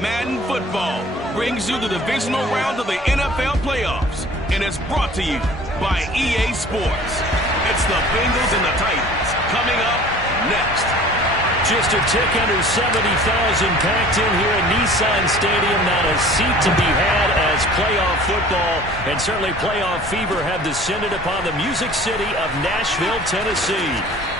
Madden Football brings you the divisional round of the NFL playoffs and is brought to you by EA Sports. It's the Bengals and the Titans coming up next. Just a tick under 70,000 packed in here at Nissan Stadium. Not a seat to be had as playoff football and certainly playoff fever have descended upon the Music City of Nashville, Tennessee.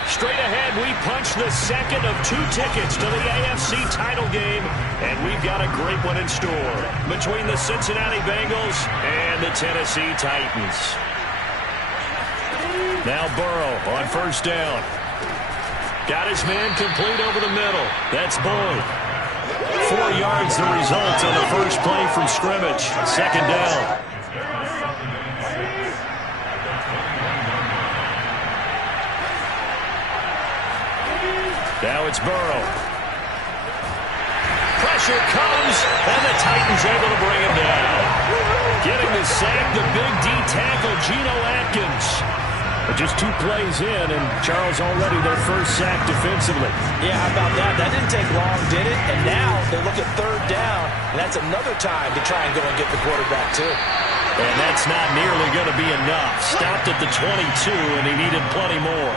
Straight ahead, we punch the second of 2 tickets to the AFC title game, and we've got a great one in store between the Cincinnati Bengals and the Tennessee Titans. Now Burrow on first down. Got his man complete over the middle. That's Boyd. 4 yards the result on the first play from scrimmage. Second down. Now it's Burrow. Pressure comes, and the Titans able to bring him down. Getting the sack, the big D tackle, Geno Atkins. Just 2 plays in, and Charles already their first sack defensively. Yeah, how about that? That didn't take long, did it? And now they look at third down, and that's another time to try and go and get the quarterback, too. And that's not nearly going to be enough. Stopped at the 22, and he needed plenty more.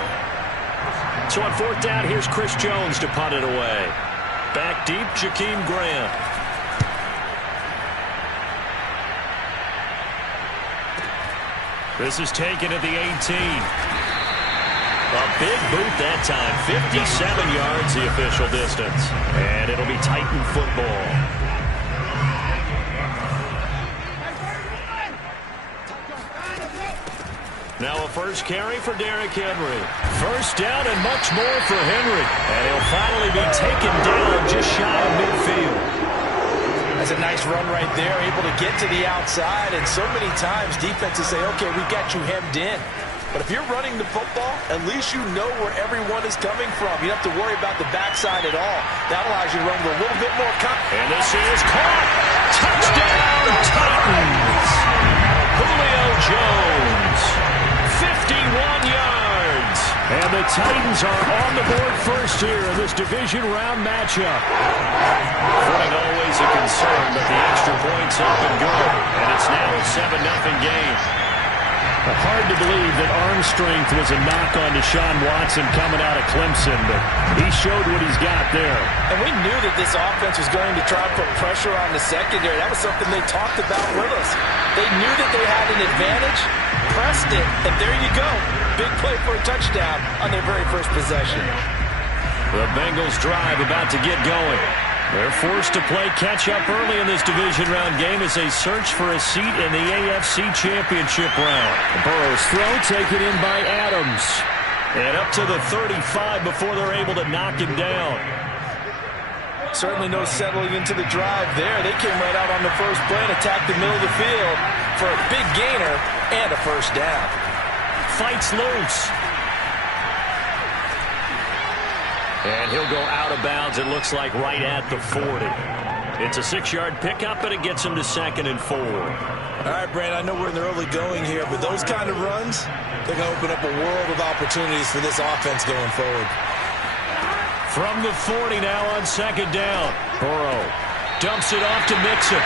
So on fourth down, here's Chris Jones to punt it away. Back deep, Jakeem Grant. This is taken at the 18. A big boot that time. 57 yards the official distance. And it'll be Titan football. Now a first carry for Derrick Henry. First down and much more for Henry. And he'll finally be taken down just shy of midfield. That's a nice run right there, able to get to the outside. And so many times defenses say, okay, we got you hemmed in. But if you're running the football, at least you know where everyone is coming from. You don't have to worry about the backside at all. That allows you to run with a little bit more confidence. And this is caught. Touchdown, Titans. Julio Jones. 51 yards. And the Titans are on the board first here in this division round matchup. Footing always a concern, but the extra point's up and good. And it's now a 7-0 game. Hard to believe that arm strength was a knock on Deshaun Watson coming out of Clemson, but he showed what he's got there. And we knew that this offense was going to try and put pressure on the secondary. That was something they talked about with us. They knew that they had an advantage, pressed it, and there you go. Big play for a touchdown on their very first possession. The Bengals drive about to get going. They're forced to play catch-up early in this division round game as they search for a seat in the AFC Championship round. Burrow's throw taken in by Adams. And up to the 35 before they're able to knock him down. Certainly no settling into the drive there. They came right out on the first play and attacked the middle of the field for a big gainer and a first down. Fights loose. And he'll go out of bounds, it looks like, right at the 40. It's a 6-yard pickup, and it gets him to 2nd and 4. All right, Brandon, I know we're in the early going here, but those kind of runs, they're going to open up a world of opportunities for this offense going forward. From the 40 now on 2nd down. Burrow dumps it off to Mixon.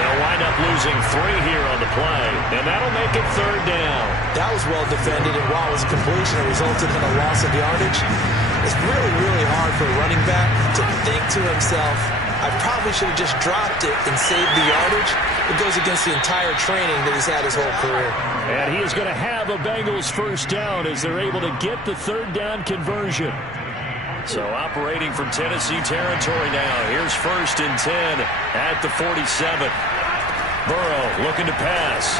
They'll wind up losing 3 here on the play, and that'll make it 3rd down. That was well defended, and while it was a completion, it resulted in a loss of yardage. It's really, really hard for a running back to think to himself, I probably should have just dropped it and saved the yardage. It goes against the entire training that he's had his whole career. And he is going to have a Bengals first down as they're able to get the 3rd down conversion. So operating from Tennessee territory now. Here's 1st and 10 at the 47. Burrow looking to pass.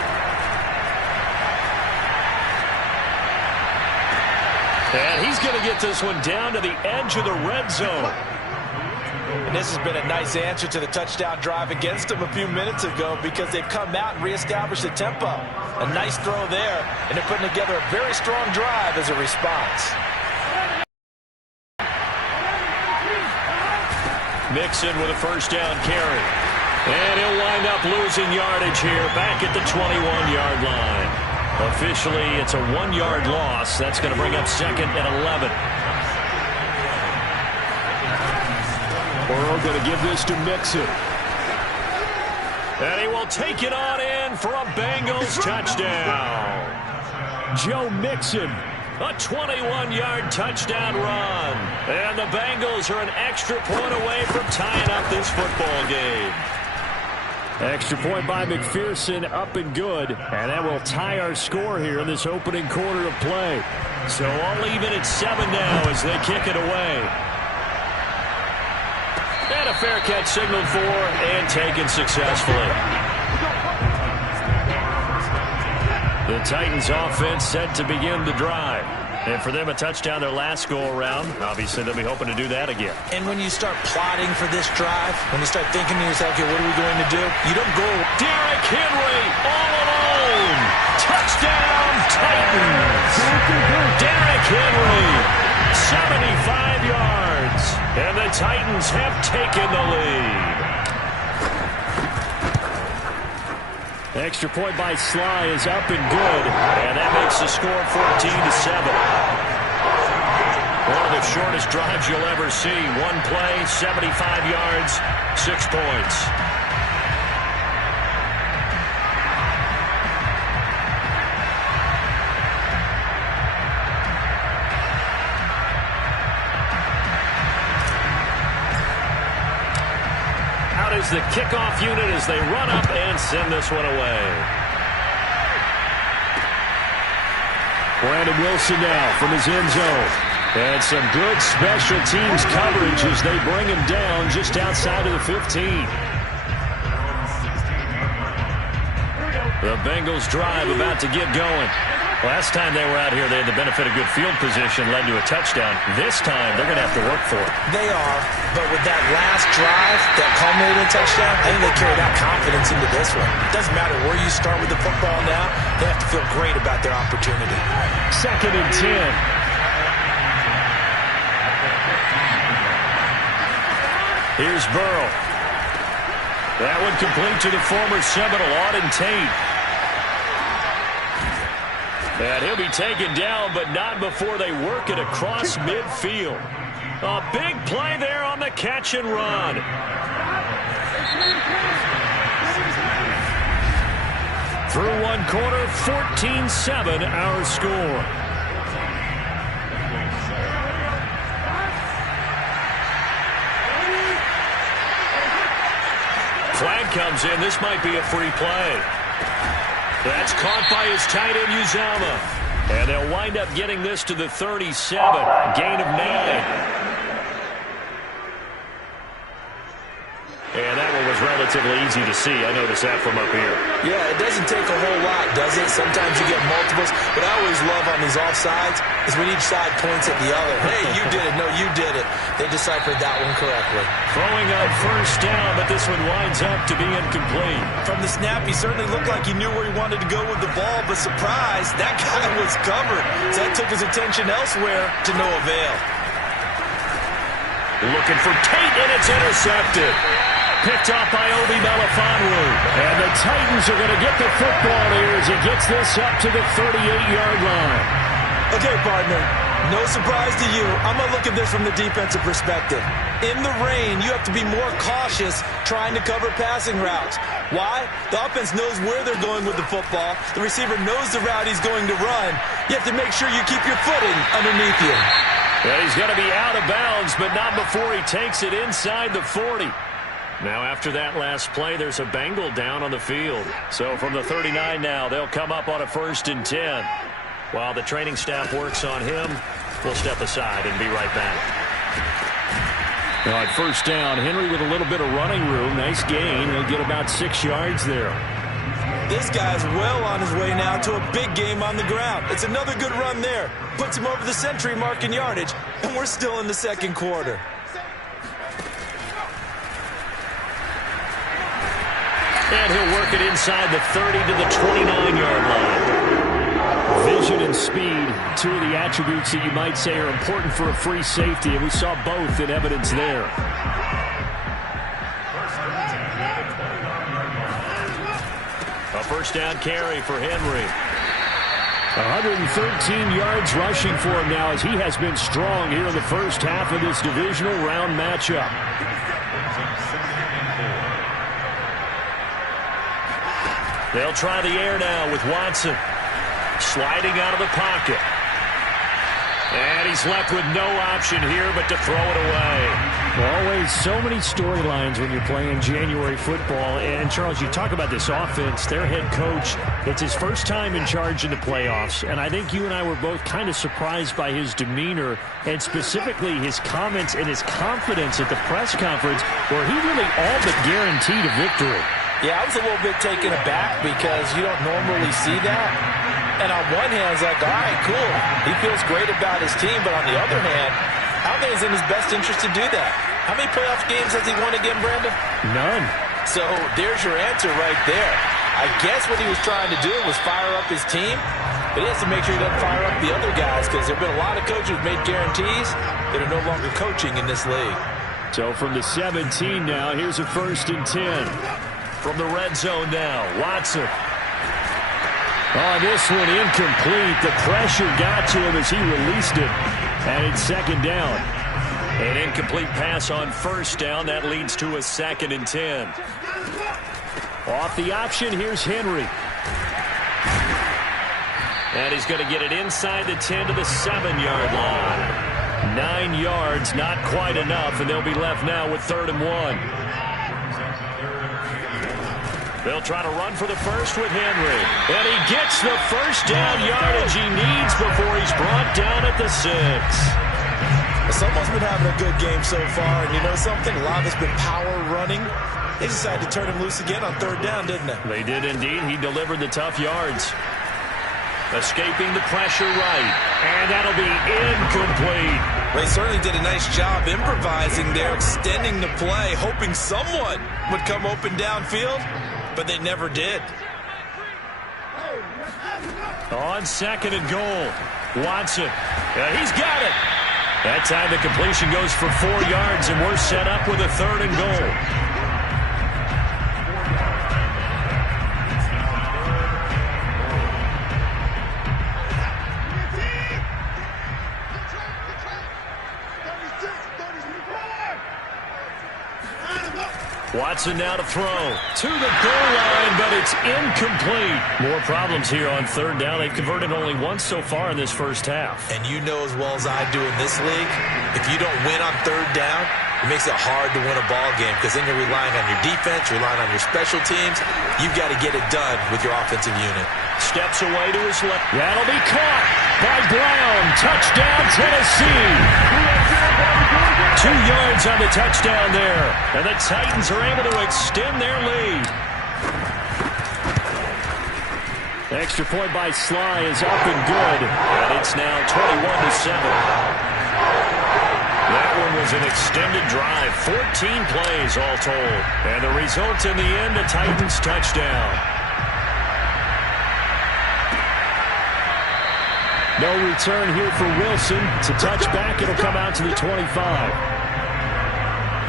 And he's going to get this one down to the edge of the red zone. And this has been a nice answer to the touchdown drive against them a few minutes ago because they've come out and reestablished the tempo. A nice throw there, and they're putting together a very strong drive as a response. Mixon with a first down carry. And he'll wind up losing yardage here back at the 21-yard line. Officially, it's a 1-yard loss. That's going to bring up 2nd and 11. Burrow going to give this to Mixon. And he will take it on in for a Bengals touchdown. Joe Mixon, a 21-yard touchdown run. And the Bengals are an extra point away from tying up this football game. Extra point by McPherson, up and good. And that will tie our score here in this opening quarter of play. So all even at 7 now as they kick it away. And a fair catch signaled for and taken successfully. The Titans offense set to begin the drive. And for them, a touchdown their last go-around. Obviously, they'll be hoping to do that again. And when you start plotting for this drive, when you start thinking to yourself, okay, what are we going to do? You don't go. Derrick Henry all alone. Touchdown, Titans. Derrick Henry, 75 yards. And the Titans have taken the lead. Extra point by Sly is up and good. And that makes the score 14-7. One of the shortest drives you'll ever see. One play, 75 yards, 6 points. Out is the kickoff unit as they run up and send this one away. Brandon Wilson now from his end zone. And some good special teams coverage as they bring him down just outside of the 15. The Bengals drive about to get going. Last time they were out here, they had the benefit of good field position, led to a touchdown. This time, they're going to have to work for it. They are, but with that last drive that culminated in a touchdown, I think they carried out confidence into this one. It doesn't matter where you start with the football now. They have to feel great about their opportunity. 2nd and 10. Here's Burrow. That one complete to the former Seminole, Auden Tate. And he'll be taken down, but not before they work it across midfield. A big play there on the catch and run. Through one quarter, 14-7 our score. Flag comes in. This might be a free play. That's caught by his tight end, Uzama. And they'll wind up getting this to the 37. Gain of 9. And that one was relatively easy to see. I noticed that from up here. Yeah, it doesn't take a whole lot, does it? Sometimes you get multiples. What I always love on these offsides is when each side points at the other. Hey, you did it. No, you did it. They deciphered that one correctly. Throwing on first down, but this one winds up to be incomplete. From the snap, he certainly looked like he knew where he wanted to go with the ball, but surprise, that guy was covered. So that took his attention elsewhere to no avail. Looking for Tate, and it's intercepted. Picked off by Obi Melifonwu. And the Titans are going to get the football here as he gets this up to the 38-yard line. Okay, partner, no surprise to you. I'm going to look at this from the defensive perspective. In the rain, you have to be more cautious trying to cover passing routes. Why? The offense knows where they're going with the football. The receiver knows the route he's going to run. You have to make sure you keep your footing underneath you. Well, he's going to be out of bounds, but not before he takes it inside the 40. Now, after that last play, there's a Bengal down on the field. So from the 39 now, they'll come up on a 1st and 10. While the training staff works on him, we'll step aside and be right back. Now at first down, Henry with a little bit of running room. Nice gain. He'll get about 6 yards there. This guy's well on his way now to a big game on the ground. It's another good run there. Puts him over the century mark in yardage, and we're still in the second quarter. And he'll work it inside the 30 to the 29-yard line. Vision and speed, two of the attributes that you might say are important for a free safety, and we saw both in evidence there. A first down carry for Henry. 113 yards rushing for him now as he has been strong here in the first half of this divisional round matchup. They'll try the air now with Watson. Sliding out of the pocket. And he's left with no option here but to throw it away. Always so many storylines when you're playing January football. And, Charles, you talk about this offense, their head coach, it's his first time in charge in the playoffs. And I think you and I were both kind of surprised by his demeanor and specifically his comments and his confidence at the press conference where he really all but guaranteed a victory. Yeah, I was a little bit taken aback because you don't normally see that. And on one hand, it's like, all right, cool. He feels great about his team. But on the other hand, I don't think it's in his best interest to do that. How many playoff games has he won again, Brandon? None. So there's your answer right there. I guess what he was trying to do was fire up his team. But he has to make sure he doesn't fire up the other guys because there have been a lot of coaches who've made guarantees that are no longer coaching in this league. So from the 17 now, here's a 1st and 10. From the red zone now, Watson. Oh, this one incomplete. The pressure got to him as he released it. And it's 2nd down. An incomplete pass on 1st down. That leads to a 2nd and 10. Off the option, here's Henry. And he's going to get it inside the 10 to the 7-yard line. 9 yards, not quite enough, and they'll be left now with 3rd and 1. They'll try to run for the first with Henry. And he gets the 1st down yardage he needs before he's brought down at the 6. Someone's been having a good game so far, and you know something? A lot of it's been power running. They decided to turn him loose again on 3rd down, didn't they? They did indeed. He delivered the tough yards. Escaping the pressure right. And that'll be incomplete. They certainly did a nice job improvising there, extending the play, hoping someone would come open downfield. But they never did. On 2nd and goal, Watson. He's got it. That time the completion goes for 4 yards, and we're set up with a 3rd and goal. Watson now to throw to the goal line, but it's incomplete. More problems here on 3rd down. They've converted only once so far in this first half. And you know as well as I do in this league, if you don't win on 3rd down, it makes it hard to win a ball game because then you're relying on your defense, relying on your special teams. You've got to get it done with your offensive unit. Steps away to his left. That'll be caught by Brown. Touchdown, Tennessee. 2 yards on the touchdown there. And the Titans are able to extend their lead. Extra point by Sly is up and good. And it's now 21-7. That one was an extended drive. 14 plays all told. And the result in the end, a Titans touchdown. No return here for Wilson. It's a touchback. It'll come out to the 25.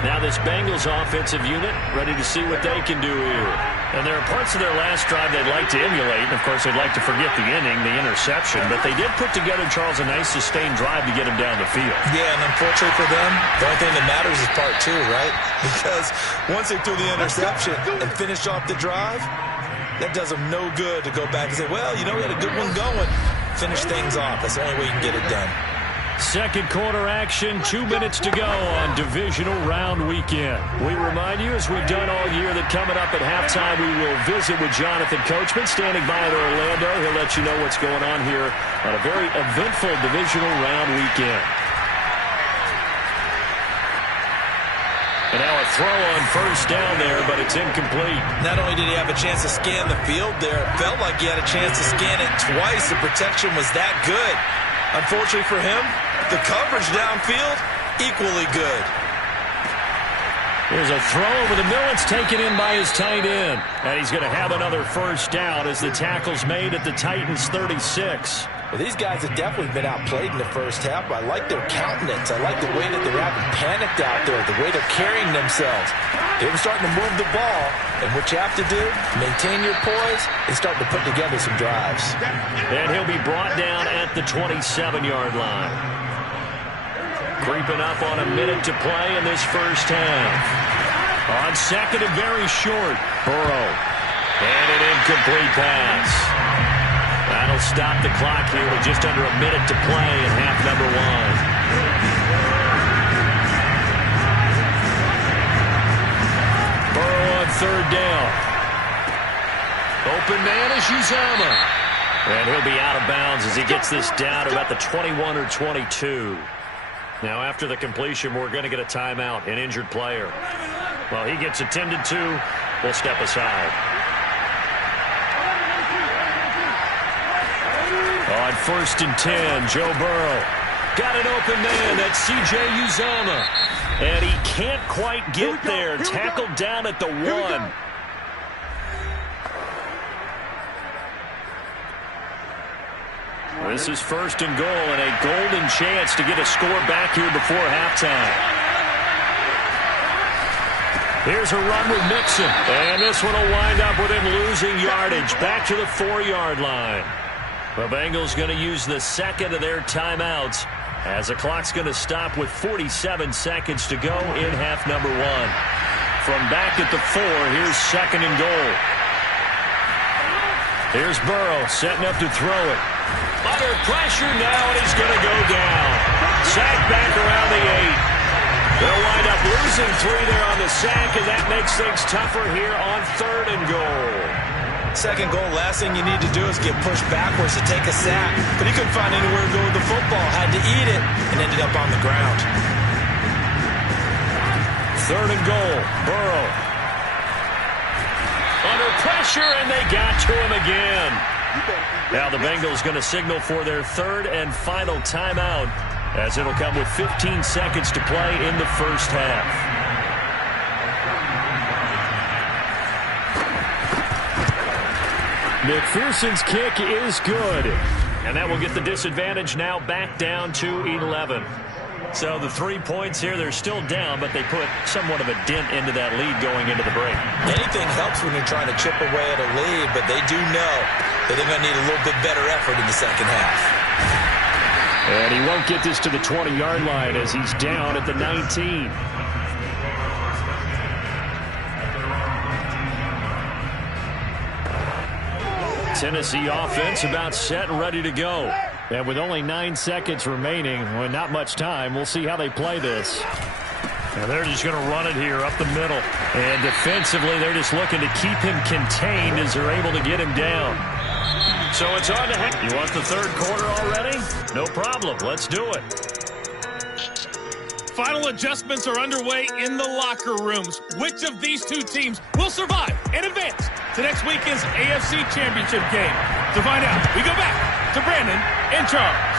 Now this Bengals offensive unit ready to see what they can do here. And there are parts of their last drive they'd like to emulate. And, of course, they'd like to forget the inning, the interception. But they did put together, Charles, a nice sustained drive to get him down the field. Yeah, and unfortunately for them, the only thing that matters is part 2, right? Because once they threw the interception and finished off the drive, that does them no good to go back and say, well, you know, we had a good one going. Finish things off. That's the only way you can get it done. Second quarter action, 2 minutes to go on Divisional Round Weekend. We remind you, as we've done all year, that coming up at halftime, we will visit with Jonathan Coachman, standing by in Orlando. He'll let you know what's going on here on a very eventful Divisional Round Weekend. And now a throw on 1st down there, but it's incomplete. Not only did he have a chance to scan the field there, it felt like he had a chance to scan it twice. The protection was that good. Unfortunately for him, the coverage downfield, equally good. There's a throw over the middle. It's taken in by his tight end. And he's going to have another 1st down as the tackle's made at the Titans' 36. Well, these guys have definitely been outplayed in the first half, but I like their countenance. I like the way that they're acting panicked out there, the way they're carrying themselves. They're starting to move the ball, and what you have to do, maintain your poise and start to put together some drives. And he'll be brought down at the 27-yard line. Creeping up on a minute to play in this first half. On 2nd and very short, Burrow. And an incomplete pass. That'll stop the clock here with just under a minute to play in half number one. Burrow on third down. Open man is Uzomah. And he'll be out of bounds as he gets this down about the 21 or 22. Now after the completion, we're going to get a timeout, an injured player. Well, he gets attended to. We'll step aside. On 1st and 10, Joe Burrow. Got an open man. That's C.J. Uzomah. And he can't quite get there. Tackled down at the 1. This is 1st and goal and a golden chance to get a score back here before halftime. Here's a run with Mixon. And this one will wind up with him losing yardage back to the 4-yard line. The Bengals going to use the second of their timeouts as the clock's going to stop with 47 seconds to go in half number one. From back at the 4, here's 2nd and goal. Here's Burrow setting up to throw it. Under pressure now, and he's going to go down. Sack back around the 8. They'll wind up losing 3 there on the sack, and that makes things tougher here on 3rd and goal. 2nd goal, last thing you need to do is get pushed backwards to take a sack. But he couldn't find anywhere to go with the football. Had to eat it and ended up on the ground. 3rd and goal, Burrow. Under pressure, and they got to him again. Now the Bengals going to signal for their 3rd and final timeout as it'll come with 15 seconds to play in the first half. McPherson's kick is good. And that will get the disadvantage now back down to 11. So the 3 points here, they're still down, but they put somewhat of a dent into that lead going into the break. Anything helps when you're trying to chip away at a lead, but they do know that they're going to need a little bit better effort in the second half. And he won't get this to the 20-yard line as he's down at the 19. Tennessee offense about set and ready to go. And with only 9 seconds remaining, well, not much time, we'll see how they play this. And they're just going to run it here up the middle. And defensively, they're just looking to keep him contained as they're able to get him down. So it's on to heck. You want the 3rd quarter already? No problem. Let's do it. Final adjustments are underway in the locker rooms. Which of these two teams will survive and advance to next weekend's AFC Championship game? To find out, we go back to Brandon and Charles.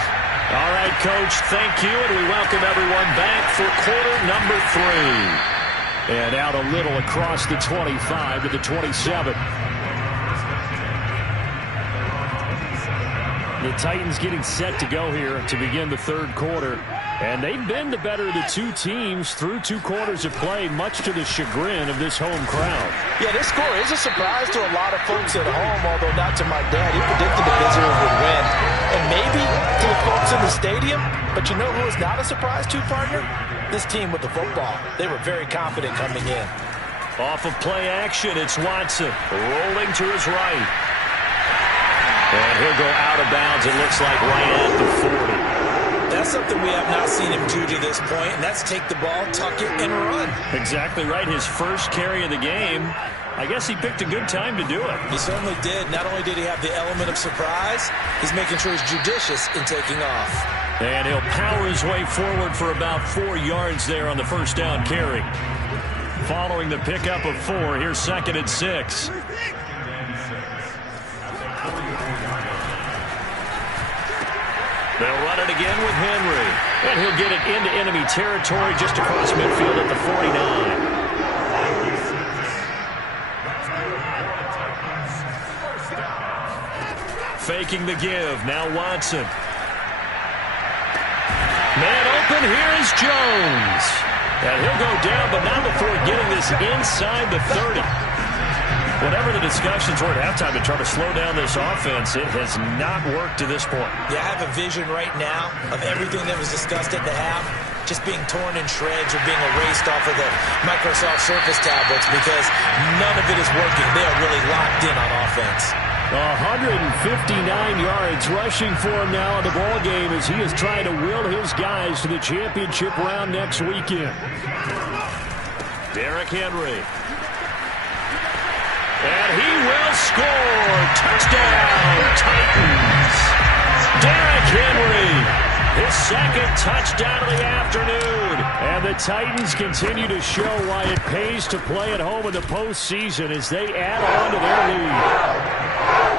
All right, Coach, thank you, and we welcome everyone back for quarter number 3. And out a little across the 25 to the 27. The Titans getting set to go here to begin the 3rd quarter. And they've been the better of the two teams through 2 quarters of play, much to the chagrin of this home crowd. Yeah, this score is a surprise to a lot of folks at home, although not to my dad. He predicted the visitors would win. And maybe to the folks in the stadium. But you know who is not a surprise to, partner? This team with the football. They were very confident coming in. Off of play action, it's Watson rolling to his right. And he'll go out of bounds, it looks like, right at the 40. That's something we have not seen him do to this point, and that's take the ball, tuck it, and run. Exactly right. His first carry of the game. I guess he picked a good time to do it. He certainly did. Not only did he have the element of surprise, he's making sure he's judicious in taking off. And he'll power his way forward for about 4 yards there on the first down carry. Following the pickup of 4, here's 2nd and 6. They'll run it again with Henry. And he'll get it into enemy territory just across midfield at the 49. Faking the give. Now Watson. Man open. Here is Jones. And he'll go down, but not before getting this inside the 30. Whatever the discussions were at halftime to try to slow down this offense, it has not worked to this point. Yeah, I have a vision right now of everything that was discussed at the half. just being torn in shreds or being erased off of the Microsoft Surface tablets because none of it is working. They are really locked in on offense. 159 yards rushing for him now in the ball game as he is trying to will his guys to the championship round next weekend. Derrick Henry. And he will score. Touchdown, Titans. Derrick Henry. His second touchdown of the afternoon. And the Titans continue to show why it pays to play at home in the postseason as they add on to their lead.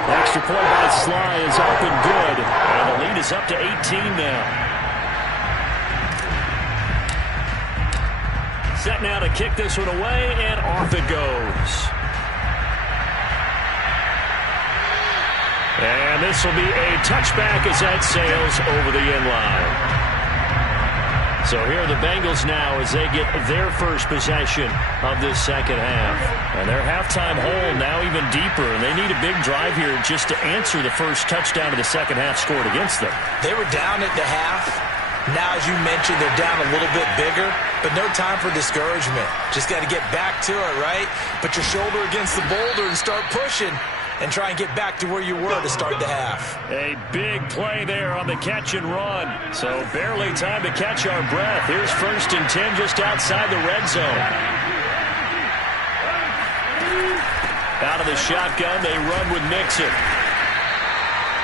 Extra point by Sly is up and good. And the lead is up to 18 now. Set now to kick this one away, and off it goes. And this will be a touchback as that sails over the end line. So here are the Bengals now as they get their first possession of this second half. And their halftime hole now even deeper, and they need a big drive here just to answer the first touchdown of the second half scored against them. They were down at the half. Now, as you mentioned, they're down a little bit bigger, but no time for discouragement. Just got to get back to it, right? Put your shoulder against the boulder and start pushing and try and get back to where you were to start the half. A big play there on the catch and run. So barely time to catch our breath. Here's 1st and 10 just outside the red zone. Out of the shotgun, they run with Mixon.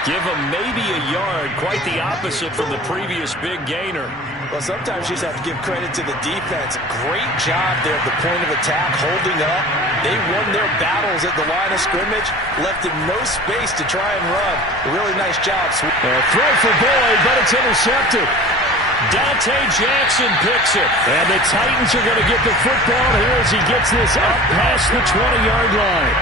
Give him maybe a yard, quite the opposite from the previous big gainer. Well, sometimes you just have to give credit to the defense. Great job there at the point of attack, holding up. They won their battles at the line of scrimmage, left him no space to try and run. A really nice job. Throw for Boyd, but it's intercepted. Dante Jackson picks it. And the Titans are going to get the football here as he gets this up past the 20-yard line.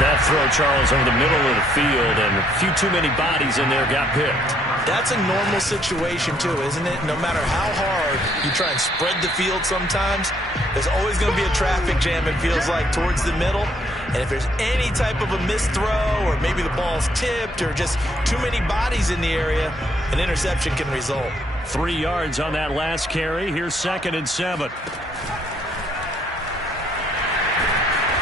That throw, Charles, over the middle of the field, and a few too many bodies in there got picked. That's a normal situation, too, isn't it? No matter how hard you try and spread the field sometimes, there's always going to be a traffic jam, it feels like, towards the middle. And if there's any type of a missed throw or maybe the ball's tipped or just too many bodies in the area, an interception can result. 3 yards on that last carry. Here's 2nd and 7.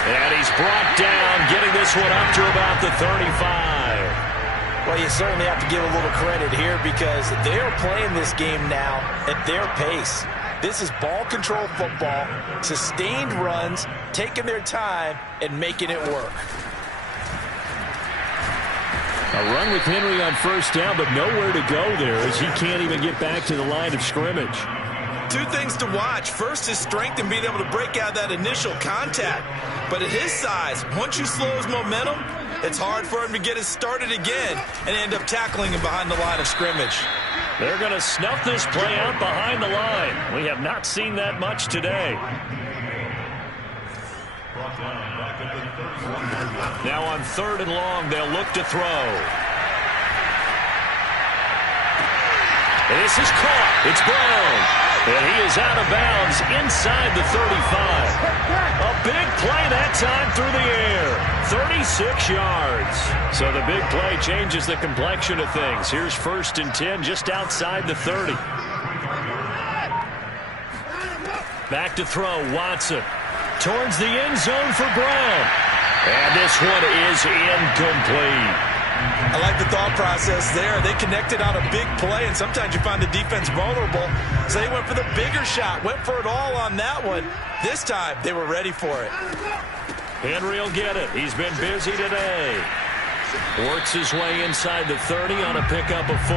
And he's brought down, getting this one up to about the 35. Well, you certainly have to give a little credit here because they're playing this game now at their pace. This is ball control football, sustained runs, taking their time, and making it work. A run with Henry on 1st down, but nowhere to go there as he can't even get back to the line of scrimmage. 2 things to watch. First is strength and being able to break out that initial contact. But at his size, once you slow his momentum, it's hard for him to get it started again and end up tackling him behind the line of scrimmage. They're going to snuff this play out behind the line. We have not seen that much today. Now on 3rd and long, they'll look to throw. This is caught. It's Brown. And he is out of bounds inside the 35. A big play that time through the air. 36 yards. So the big play changes the complexion of things. Here's 1st and 10 just outside the 30. Back to throw, Watson. Towards the end zone for Brown. And this one is incomplete. I like the thought process there. They connected on a big play, and sometimes you find the defense vulnerable. So they went for the bigger shot, went for it all on that one. This time, they were ready for it. Henry will get it. He's been busy today. Works his way inside the 30 on a pickup of 4.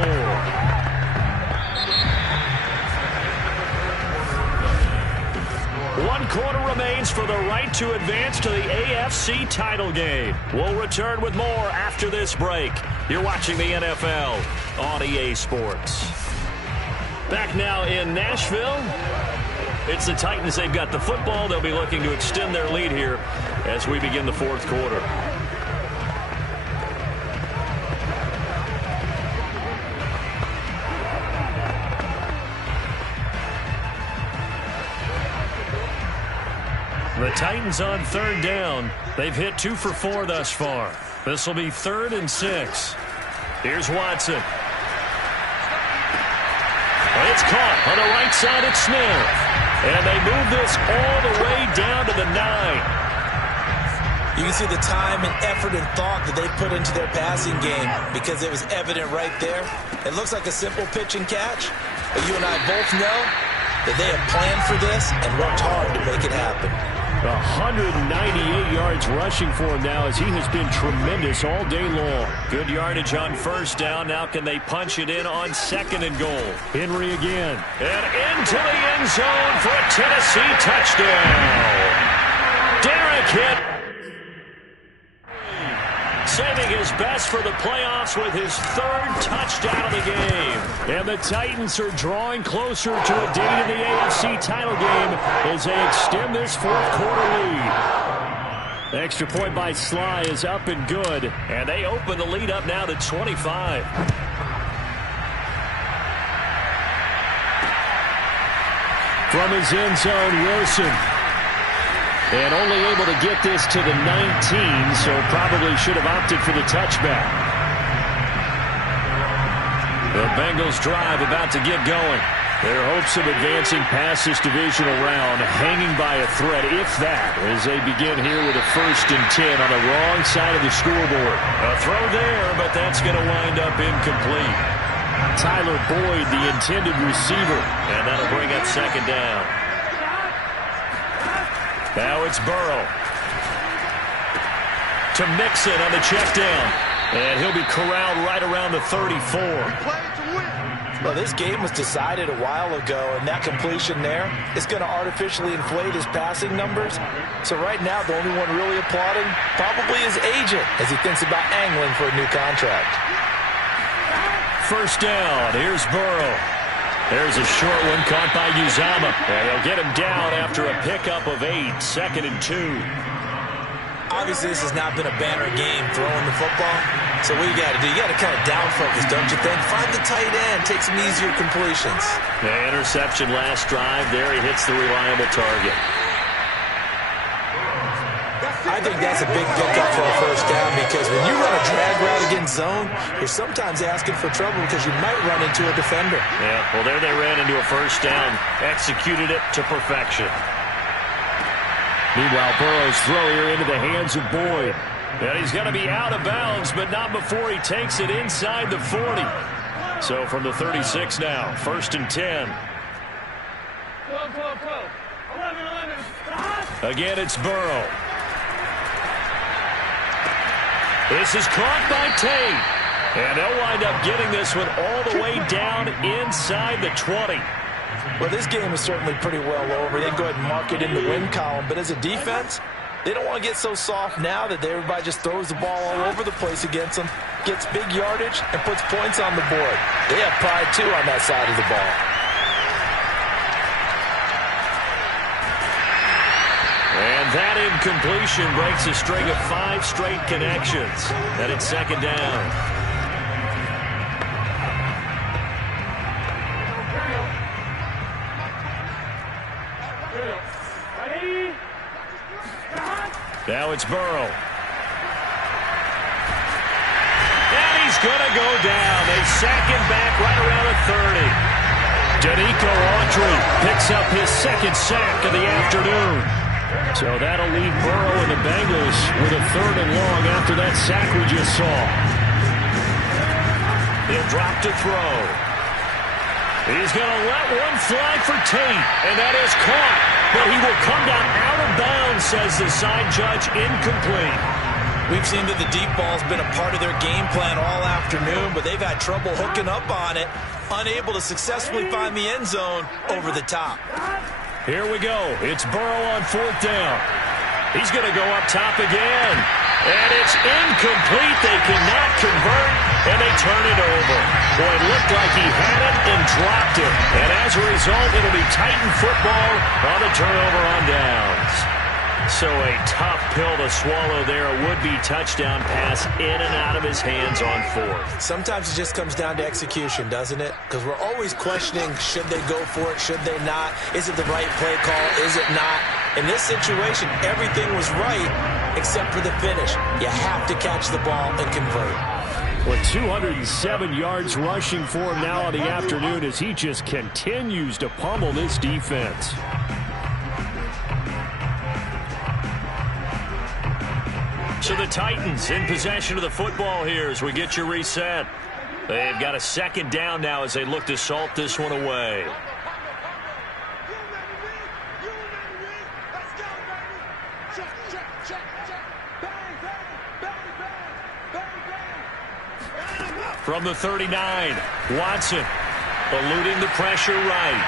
1 quarter remains for the right to advance to the AFC title game. We'll return with more after this break. You're watching the NFL on EA Sports. Back now in Nashville. It's the Titans. They've got the football. They'll be looking to extend their lead here as we begin the 4th quarter. The Titans on 3rd down. They've hit 2 for 4 thus far. This will be 3rd and 6. Here's Watson. it's caught on the right side at Smith. And they move this all the way down to the 9. You can see the time and effort and thought that they put into their passing game because it was evident right there. It looks like a simple pitch and catch, but you and I both know that they have planned for this and worked hard to make it happen. 198 yards rushing for him now as he has been tremendous all day long. Good yardage on first down. Now can they punch it in on 2nd and goal? Henry again. And into the end zone for a Tennessee touchdown. Derrick hit. Saving his best for the playoffs with his 3rd touchdown of the game. And the Titans are drawing closer to a date in the AFC title game as they extend this 4th quarter lead. The extra point by Sly is up and good. And they open the lead up now to 25. From his end zone, Wilson. And only able to get this to the 19, so probably should have opted for the touchback. The Bengals drive about to get going. Their hopes of advancing past this divisional round hanging by a thread, if that, as they begin here with a 1st and 10 on the wrong side of the scoreboard. A throw there, but that's going to wind up incomplete. Tyler Boyd, the intended receiver. And that'll bring up 2nd down. Now it's Burrow. To Mixon on the check down. And he'll be corralled right around the 34. Well, this game was decided a while ago, and that completion there is going to artificially inflate his passing numbers. So right now, the only one really applauding probably his agent as he thinks about angling for a new contract. 1st down. Here's Burrow. There's a short one caught by Uzama. And he'll get him down after a pickup of 8. 2nd and 2. Obviously, this has not been a banner game throwing the football. So what you got to do, you got to kind of down focus, don't you think? Find the tight end, take some easier completions. The interception last drive. There he hits the reliable target. I think that's a big pickup for a 1st down because when you run a drag route against zone, you're sometimes asking for trouble because you might run into a defender. Yeah, well, there they ran into a 1st down. Executed it to perfection. Meanwhile, Burrow's throw here into the hands of Boyd. And he's going to be out of bounds, but not before he takes it inside the 40. So from the 36 now, 1st and 10. Again, it's Burrow. This is caught by Tate. And they'll wind up getting this one all the way down inside the 20. Well, this game is certainly pretty well over. They go ahead and mark it in the win column. But as a defense, they don't want to get so soft now that everybody just throws the ball all over the place against them, gets big yardage, and puts points on the board. They have pride, too, on that side of the ball. And that incompletion breaks a string of 5 straight connections. And it's 2nd down. Now it's Burrow. And he's going to go down. They sack him back right around the 30. Danico Autry picks up his 2nd sack of the afternoon. So that'll leave Burrow and the Bengals with a 3rd and long after that sack we just saw. He'll drop to throw. He's going to let one fly for Tate, and that is caught. But he will come down out of bounds, says the side judge, incomplete. We've seen that the deep ball's been a part of their game plan all afternoon, but they've had trouble hooking up on it, unable to successfully find the end zone over the top. Here we go. It's Burrow on 4th down. He's going to go up top again. And it's incomplete. They cannot convert, and they turn it over. Boy, it looked like he had it and dropped it. And as a result, it'll be Titan football on the turnover on downs. So a tough pill to swallow there. A would-be touchdown pass in and out of his hands on 4th. Sometimes it just comes down to execution, doesn't it? Because we're always questioning, should they go for it, should they not? Is it the right play call, is it not? In this situation, everything was right except for the finish. You have to catch the ball and convert. Well, 207 yards rushing for him now on the afternoon as he just continues to pummel this defense. So the Titans in possession of the football here as we get you reset. They've got a second down now as they look to salt this one away. From the 39, Watson eluding the pressure right.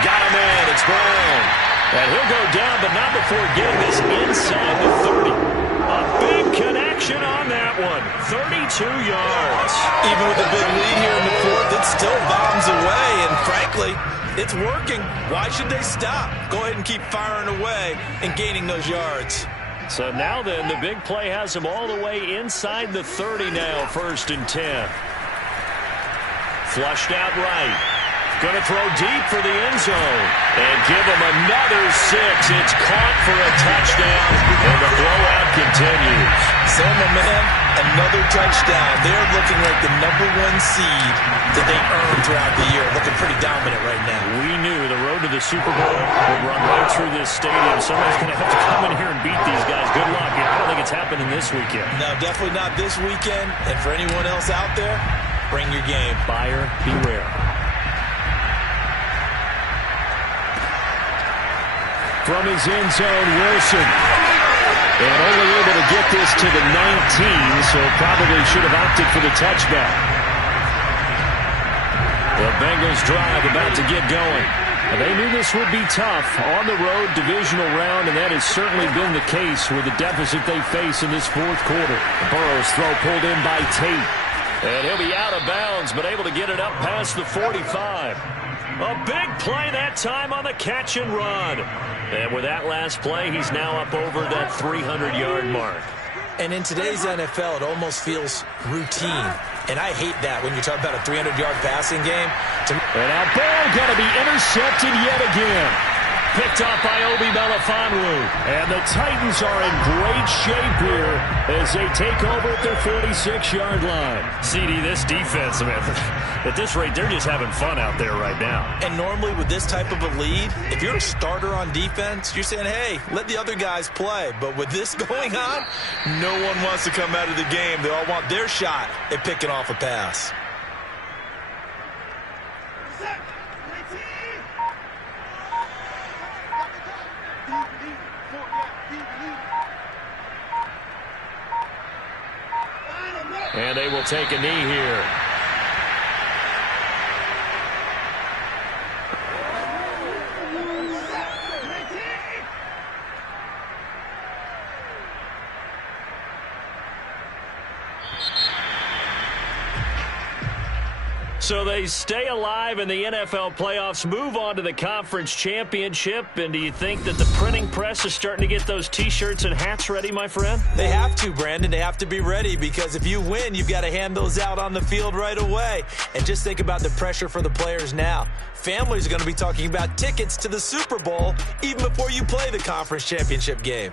Got him in. It's Brown. And he'll go down, but not before getting this inside the 30. A big connection on that one. 32 yards. Even with a big lead here in the fourth, it still bombs away. And frankly, it's working. Why should they stop? Go ahead and keep firing away and gaining those yards. So now then, the big play has him all the way inside the 30 now, 1st and 10. Flushed out right. Going to throw deep for the end zone. And give him another 6. It's caught for a touchdown. And the blowout continues. Selma, man, another touchdown. They're looking like the #1 seed that they earned throughout the year. Looking pretty dominant right now. We knew the road to the Super Bowl would run right through this stadium. Somebody's going to have to come in here and beat these guys. Good luck. I don't think it's happening this weekend. No, definitely not this weekend. And for anyone else out there, bring your game. Buyer beware. From his end zone, Wilson. And only able to get this to the 19, so probably should have opted for the touchback. The Bengals drive about to get going. They knew this would be tough on the road, divisional round, and that has certainly been the case with the deficit they face in this fourth quarter. Burrow's throw pulled in by Tate. And he'll be out of bounds, but able to get it up past the 45. A big play that time on the catch and run. And with that last play, he's now up over that 300-yard mark. And in today's NFL, it almost feels routine. And I hate that when you talk about a 300-yard passing game. And now Burrow going to be intercepted yet again. Picked up by Obi Melifonwu. And the Titans are in great shape here as they take over at their 46-yard line. CD, this defense, man, at this rate, they're just having fun out there right now. And normally with this type of a lead, if you're a starter on defense, you're saying, hey, let the other guys play. But with this going on, no one wants to come out of the game. They all want their shot at picking off a pass. And they will take a knee here. So they stay alive in the NFL playoffs, move on to the conference championship. And do you think that the printing press is starting to get those T-shirts and hats ready, my friend? They have to, Brandon. They have to be ready because if you win, you've got to hand those out on the field right away. And just think about the pressure for the players now. Families are going to be talking about tickets to the Super Bowl even before you play the conference championship game.